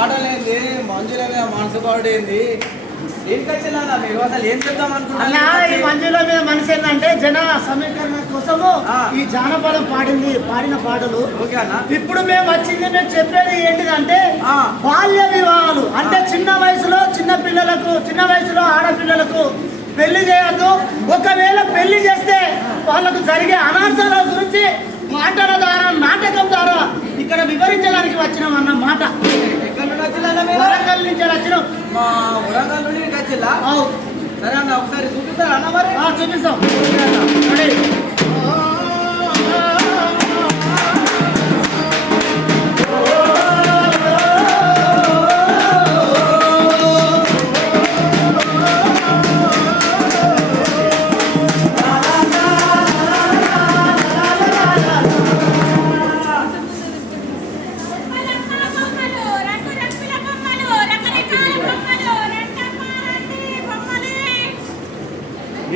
పాటలేంది మంజుల మీద మనసు పాడేంది ఏం ఖచ్చితంగా మీరు అసలు ఏం చెప్తాం అనుకుంటున్నా? ఈ మంజుల మీద మనసు ఏంటంటే జన సమీకరణ కోసము ఈ జానపదం పాడిన పాటలు. ఇప్పుడు మేము వచ్చింది మేము చెప్పేది ఏంటిదంటే బాల్య వివాహాలు అంటే చిన్న వయసులో ఆడపిల్లలకు పెళ్లి చేయొద్దు. ఒకవేళ పెళ్లి చేస్తే వాళ్ళకు జరిగే అనార్థాల గురించి మాటల ద్వారా నాటకం ద్వారా ఇక్కడ వివరించడానికి వచ్చినాం అన్న మాట. వరంగల్ నుంచి వచ్చినాం. మా వరంగల్ నుండి వచ్చిందా? సరే అన్న ఒకసారి చూపిస్తారా అన్న? మరి చూపిస్తాం.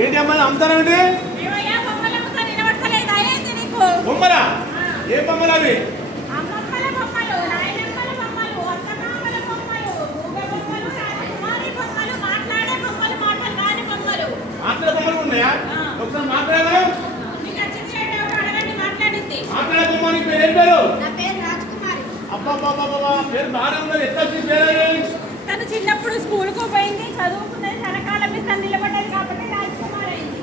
ఏంటి అమ్మాయి అమ్ముతానండి? బొమ్మలా? ఏ బొమ్మలు అవి? మాట్లాడే బొమ్మలు ఉన్నాయా? ఒకసారి మాట్లాడదా? మాట్లాడే బొమ్మ నీ పేరు ఏం పేరు? అబ్బా పేరు బాగానే ఉన్నది. ఎట్లా పేరు? తను చిన్నప్పుడు స్కూల్ కు పోయింది, చదువుకున్నది, తనకాల మీద నిలబడ్డది కాబట్టి రాజ్కుమార్ అయింది.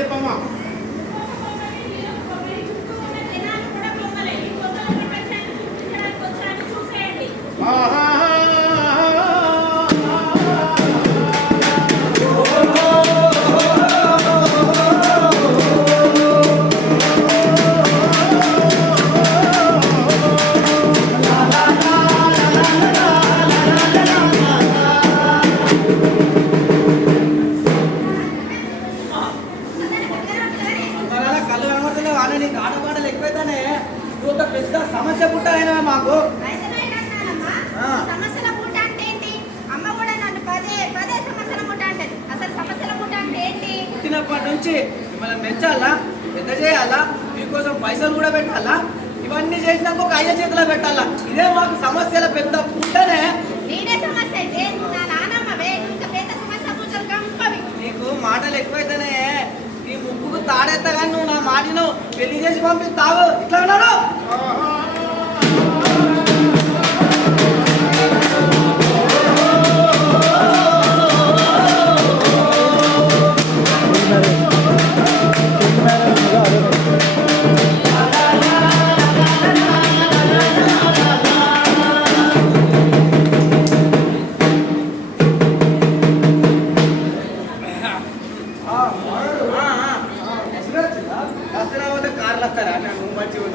చెప్పమ్మా. ఆటపాటలు ఎక్కువైతేనే ఒక పెద్ద సమస్య పుట్టాయినా మాకు. పుట్టినప్పటి నుంచి మిమ్మల్ని పెంచాలా, పెద్ద చేయాలా, మీకోసం పైసలు కూడా పెట్టాలా, ఇవన్నీ చేసినాక ఒక అయ్య చేతిలో పెట్టాలా. ఇదే మాకు సమస్యల పెద్ద పుట్టనే. నీకు మాటలు ఎక్కువైతేనే నీ ముక్కుకు తాడెత్తా కానీ నువ్వు నా మాటను పెళ్లి చేసి పంపిస్తావు. ఇట్లా ఉన్నారు. కార్లు వస్తారా? నువ్వు మంచిగా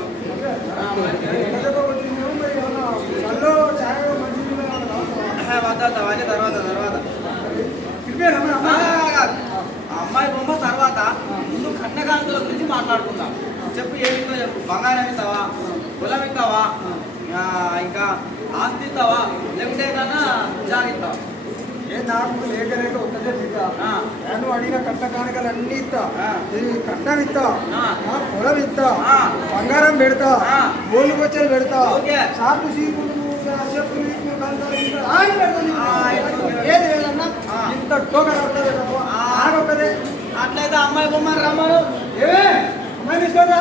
అమ్మాయి బొమ్మ తర్వాత ముందు కట్నకాంతుల గురించి మాట్లాడుకుందాం. చెప్పు, ఏమిటో చెప్పు. బంగారం ఇస్తావా, కులం ఇస్తావా, ఇంకా ఆస్తి ఇస్తావా, లేకుంటే ఏదన్నా జాగిస్తావా? నాకు లేక ఒక్కటే ఇస్తా. నేను అడిగిన కట్ట కానుకలు అన్ని ఇస్తా. కట్నం ఇస్తా, పొలం ఇస్తా, బంగారం పెడతా, గోల్డ్ వచ్చేది పెడతా, షాపు సీపులు ఏది లేదన్నా ఇంత టోకర్ ఆగొక్కదే. అట్లయితే అమ్మాయి బొమ్మ రమ్మను. ఏమే అమ్మాయి తీసుకోదా?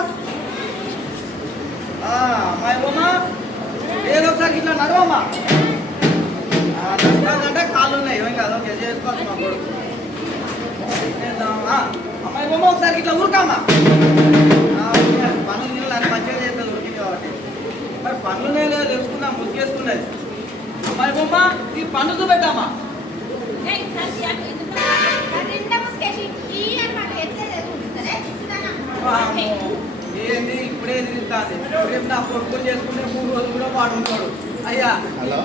అమ్మాయి బొమ్మ ఏదో ఒకసారి ఇట్లా నడవమ్మా. అంటే కాళ్ళు ఉన్నాయి, ఏం కాదు, చేసుకోవచ్చు మా కొడుకు. అమ్మాయి బొమ్మ ఒకసారి ఇట్లా ఊరుకమ్మా. పనులు గిన్నెలు అని మంచిగా చేస్తుంది ఉరికింది కాబట్టి. మరి పనులనే లేదా తెలుసుకుందాం, ముసుగేసుకున్నది. అమ్మాయి బొమ్మ ఈ పనులు చూపెట్టామా. ఏంది ఇప్పుడే తిరుగుతుంది. రేపు నా కొడుకులు చేసుకుంటే 3 రోజులు కూడా వాడుకుంటాడు. అయ్యా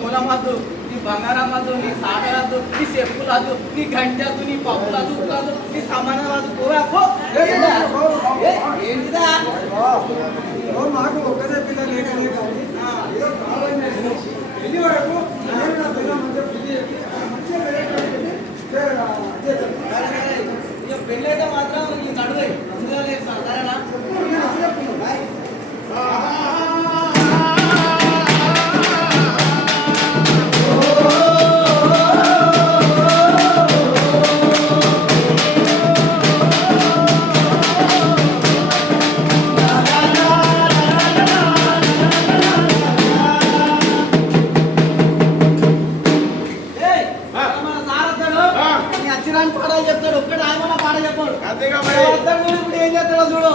పొలం వద్దు, నీ బంగారం వద్దు, నీ సాగరద్దు, నీ చెప్పులద్దు, నీ గంటద్దు, నీ పప్పులద్దు, ఉప్పులద్దు, నీ సమానం వద్దు. ఏంటిదా? మాకు ఒక్కదే పిల్ల లేక పెళ్లి వరకు పెళ్ళి అయితే మాత్రం చెప్తాడు ఒక్కడు ఆయన పాట చెప్పాడు అంతేగా మరి. ఇప్పుడు ఏం చేస్తాడో చూడు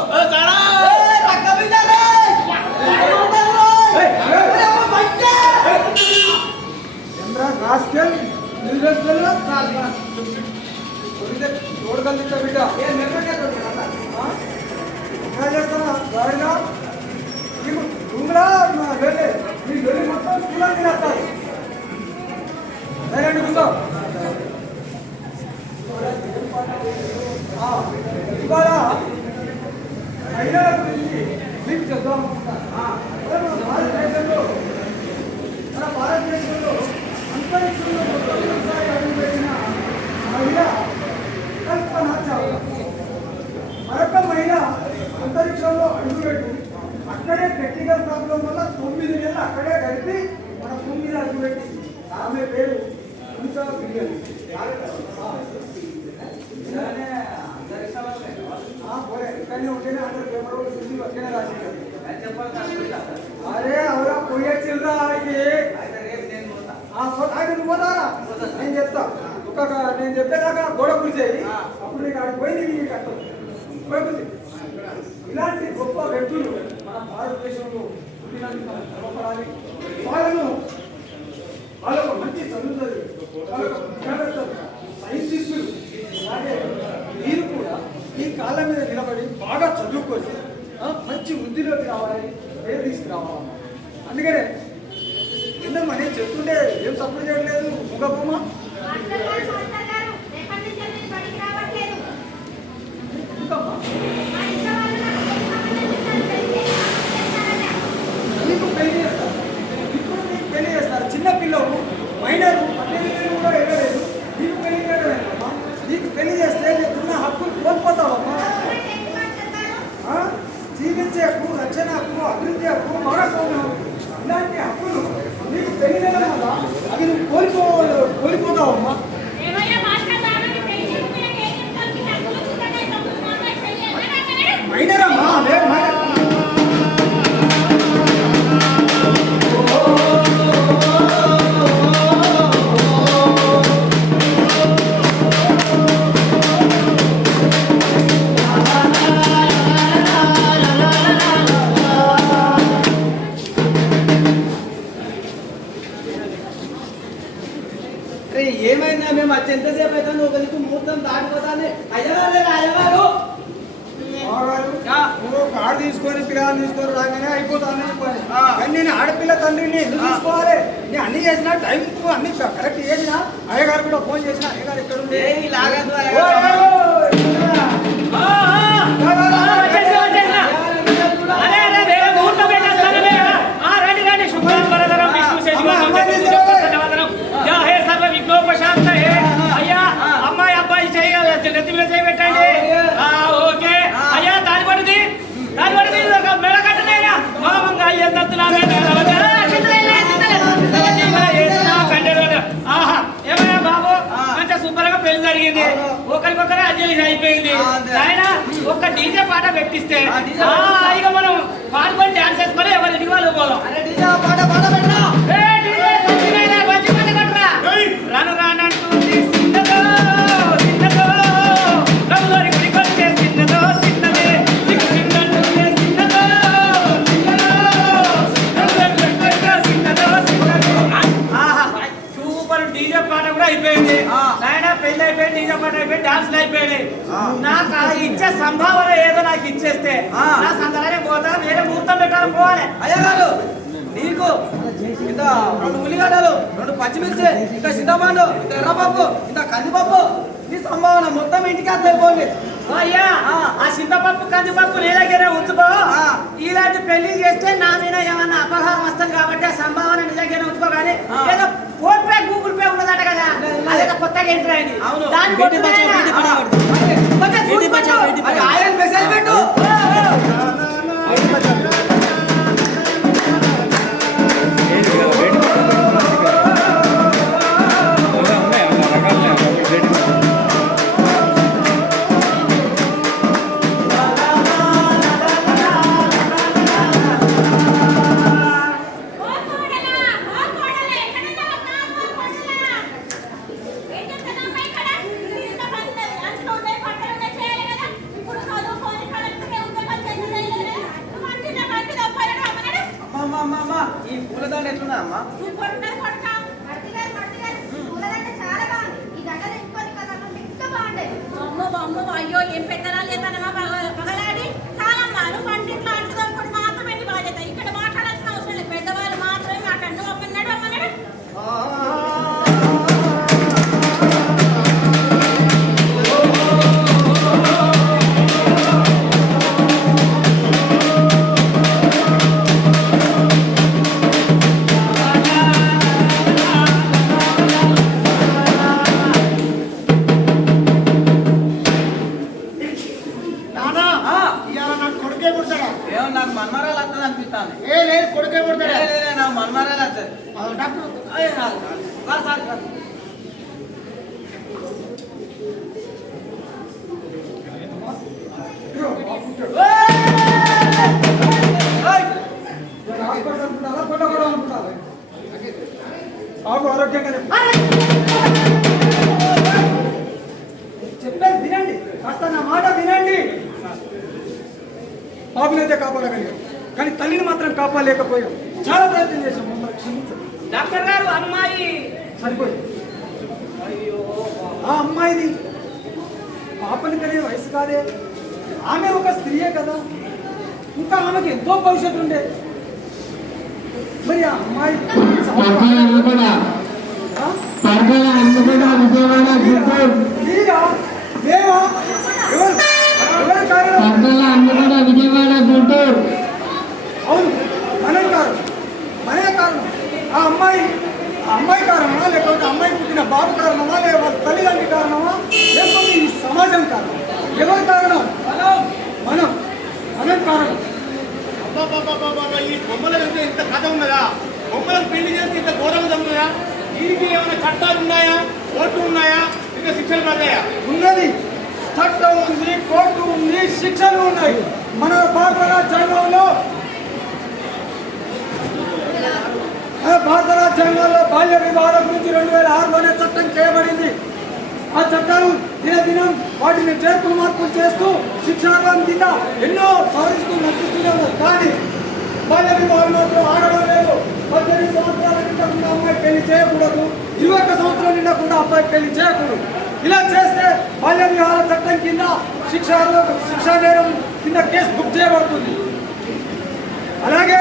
రాస్కెల్ చూడగలుగుతా బిడ్డ ఎలా చేస్తానా గాడిలో నీకు రూమ్లా వెళ్ళే మీ వెళ్ళి మొత్తం స్కూల్లో తినేస్తారు సరే కూర్చో ఇవాళ మహిళల గురించి మీకు చెప్దాం మన భారతదేశంలో అంతరిక్షంలో మొదటిసారి అడుగుపెట్టిన మహిళ కల్పన చావ్లా మరొక మహిళ అంతరిక్షంలో అడుగుపెట్టి అక్కడే టెక్నికల్ ప్రాబ్లం వల్ల 9 నెలలు అక్కడే గడిపి మన భూమి మీద అడుగుపెట్టి ఆమె పేరు సునీతా విలియమ్స్. ఇక్కడనే ఉంటేనే అందరూ పేపర్ చూసి వస్తేనే రాసింది. అరే అవరా పోయే చిల్లరా నువ్వు పోతారా నేను చెప్తా నేను చెప్పేదాకా గోడ కూర్చేయి అప్పుడు నీకు అక్కడ పోయి నీకు కట్టదు. ఇలాంటి గొప్ప వ్యక్తులు మన భారతదేశంలో పుట్టినందుకు మనం గర్వపడాలి. వాళ్ళకు మంచి చదువుతుంది, సైంటిస్టులు. అలాగే మీరు కూడా ఈ కాళ్ళ మీద నిలబడి బాగా చదువుకొని మంచి వృద్ధిలోకి రావాలి, పేరు తీసుకురావాలి. అందుకనే ఏందమ్మా నేను చెప్తుంటే ఏం సపోర్ట్ చేయట్లేదు ముగమ్మా. నీకు పెళ్లి చేస్తారు, ఇప్పుడు నీకు పెళ్లి చేస్తారు. చిన్న పిల్లలు మైనరు 18 కూడా ఎగలేదు, నీకు పెళ్లి చేయడమేనమ్మా. నీకు పెళ్లి చేస్తే నీకున్న హక్కులు కోల్పోతావమ్మా. జీవించే హక్కు, రక్షణ హక్కు, అభివృద్ధి హక్కు, భాగస్వామ్య హక్కు, ఇలాంటి హక్కులు నీకు పెళ్లి చేయడం వల్ల అది నువ్వు కోల్పోతావమ్మా. మైనరమ్మా లేదు ఏమైందా మేము వచ్చి ఎంతసేపు అవుతుంది ఒక దిక్కు ముహూర్తం దాటిపోతాను అయ్యగారు నువ్వు కారు తీసుకొని పిల్లలు తీసుకొని రాగానే అయిపోతాను. కానీ నేను ఆడపిల్ల తండ్రిని ఎందుకు తీసుకోవాలి? నేను అన్ని చేసిన టైంకు అన్ని కరెక్ట్ చేసిన. అయ్యగారు కూడా ఫోన్ చేసిన, అయ్యగారు ఎక్కడ ఉంది? అయ్యా అమ్మాయి అబ్బాయి నెత్తి మీద చేయబెట్టండి. ఓకే అయ్యా దాని పడిది మెడ కట్టలేనా మామంగా ఏమయ్యా బాబు మంచిగా శుభ్రంగా పెళ్లి జరిగింది, ఒకరికొకరు అడ్జస్ట్ అయిపోయింది. ఆయన ఒక్క డీజే పాట పెట్టిస్తే ఇక మనం పాడుకొని డాన్స్ చేసుకొని ఎవరింటికి వాళ్ళు పోదాం. రాను రానంటుంది సిన్నదో సిన్నదో రఘులోని గుడికొచ్చే సిన్నదో సిన్నదే సిన్నంటుందే సిన్నదో సిన్నదో సిన్నదో. సూపర్ డీజే పాట కూడా అయిపోయింది. నాయన పెళ్లి అయిపోయింది, డీజే పాట అయిపోయింది, డాన్స్లు అయిపోయింది. నాకు ఇచ్చే సంభావన ఏదో నాకు ఇచ్చేస్తే నా సందర్భాన్ని పోతా, వేరే ముహూర్తం పెట్టాలి పోవాలి. అయ్యగారు నీకు ఇంత 2 ఉల్లిగడ్డలు, 2 పచ్చిమిర్చి, ఇంత చింతపండు, ఇంత ఎర్రపప్పు, ఇంత కందిపప్పు, ఈ సంభావన మొత్తం ఇంటికి అట్లయిపోయింది. అయ్యా ఆ చింతపప్పు కందిపప్పు నీ దగ్గరే ఉంచుకో. ఇలాంటి పెళ్లి చేస్తే నా మీద ఏమన్నా అపహారం వస్తుంది కాబట్టి ఆ సంభావన నీ దగ్గర ఉంచుకో. కానీ ఏదో ఫోన్ పే గూగుల్ పే ఉన్నదట కదా, అదేదో కొత్తగా ఎంటర్ అయింది. దాన్ని ఆయన మెసేజ్ పెట్టు. ఇక్కడ డాక్టర్ సార్ హాస్పిటల్ అనుకుంటారా కొట్టకూడదు అనుకుంటారా బాబు ఆరోగ్యంగా చెప్పేది వినండి, కాస్త నా మాట వినండి. బాబునైతే కాపాడగలిగాం కానీ తల్లిని మాత్రం కాపాడలేకపోయాం. చాలా ప్రయత్నం చేశాం, మమ్మల్ని క్షమించండి. డాక్టర్ గారు అమ్మాయి సరిపోయింది. ఆ అమ్మాయిది పాపని కలిగే వయసు కాదే, ఆమె ఒక స్త్రీయే కదా, ఇంకా ఆమెకి ఎంతో భవిష్యత్తు ఉండే. మరి ఆ అమ్మాయి మీరా? మేమా? ఎవరు కారణం? అవును, మనం కారణం, మనమే కారణం. ఆ అమ్మాయి కారణమా, లేకపోతే అమ్మాయి పుట్టిన బాబు కారణమా, లేక వాళ్ళ తల్లిదండ్రి కారణమా, లేకపోతే ఈ సమాజం కారణం? ఎవరు కారణం? మనం కారణం. అబ్బా, ఈ బొమ్మల వెనుక ఇంత కథ ఉన్నదా? బొమ్మలకు పెళ్లి చేసి ఇంత ఘోరంగా జరుగుతుందా? దీనికి ఏమైనా చట్టాలు ఉన్నాయా, కోర్టు ఉన్నాయా, ఇంకా శిక్షలు పడతాయా? ఉన్నది, చట్టం ఉంది, కోర్టు ఉంది, శిక్షలు ఉన్నాయి. మన భారత రాజ్యాంగంలో బాల్య వివాహాల గురించి 2006లోనే చట్టం చేయబడింది. ఆ చట్టాలు దినదినం వాటిని చేర్పులు మార్పులు చేస్తూ శిక్షాకాలం కింద ఎన్నో సవరిస్తూ నడిపిస్తూనే ఉన్నారు. కానీ బాల్య వివాహంలో ఆడడం లేదు. 18 సంవత్సరాల నిండకుండా అమ్మాయి పెళ్లి చేయకూడదు, 21 సంవత్సరాల నిండకుండా అబ్బాయి పెళ్లి చేయకూడదు. ఇలా చేస్తే బాల్య వివాహాల చట్టం కింద శిక్షా నేరం కింద కేసు బుక్ చేయబడుతుంది. అలాగే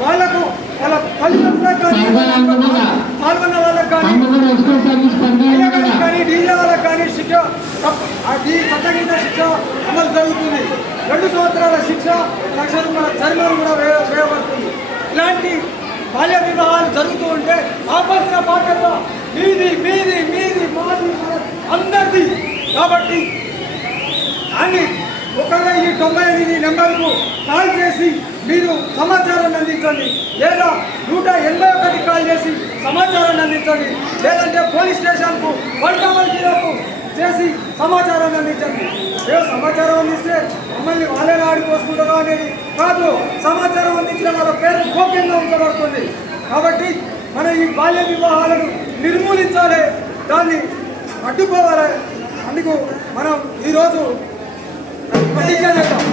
వాళ్లకు వాళ్ళ తల్లిదండ్రులకు కానీ పాల్గొన్న వాళ్ళకి కానీ డీజే వాళ్ళకి కానీ శిక్ష చట్టం కింద శిక్ష అమలు జరుగుతుంది. 2 సంవత్సరాల శిక్ష, ₹1,00,000 జరిమానా కూడా వేయబడుతుంది. ఇలాంటి బాల్య వివాహాలు జరుగుతూ ఉంటే ఆపాల్సిన బాధ్యత మీది మాది అందరిది. కాబట్టి అని ఒకవేళ ఈ 98 నెంబర్కు కాల్ చేసి మీరు సమాచారాన్ని అందించండి, లేదా 181 కాల్ చేసి సమాచారాన్ని అందించండి, లేదంటే పోలీస్ స్టేషన్కు 100కు చేసి సమాచారాన్ని అందించండి. ఏ సమాచారం అందిస్తే మమ్మల్ని వాళ్ళే ఆడిపోసుకుంటారు అనేది కాదు. సమాచారం అందించిన వాళ్ళ పేరు గోప్యంగా ఉంచబడుతుంది. కాబట్టి మన ఈ బాల్య వివాహాలను నిర్మూలించాలి, దాన్ని అడ్డుకోవాలి. అందుకు మనం ఈరోజు ప్రతిజ్ఞ చేద్దాం.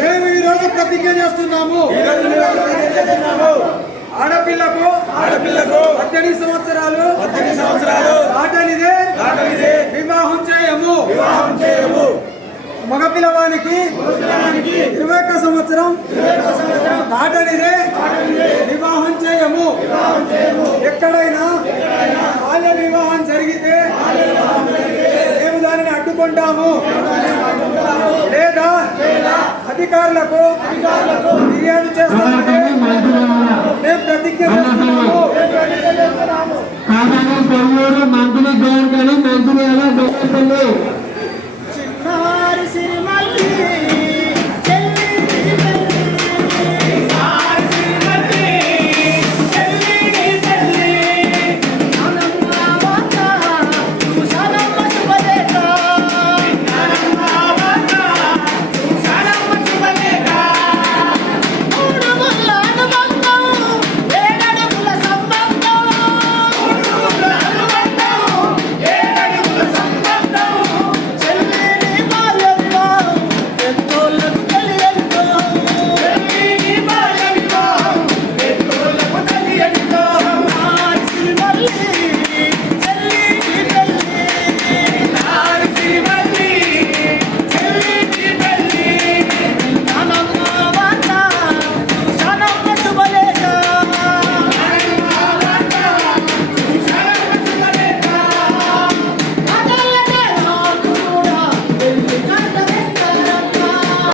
మేము ఈరోజు ప్రతిజ్ఞ చేస్తున్నాము. ఆడపిల్లకు 18 సంవత్సరాలు దాటనిదే వివాహం చేయము. మగపిల్లవానికి 21 సంవత్సరం దాటనిదే వివాహం చేయము. ఎక్కడైనా బాల్య వివాహం జరిగితే మేము దానిని అడ్డుకుంటాము, లేదా అధికారులకు ఫిర్యాదు చేస్తామని మేము ప్రతిజ్ఞ చేస్తున్నాము. మంత్రి జోన్ కానీ మంత్రి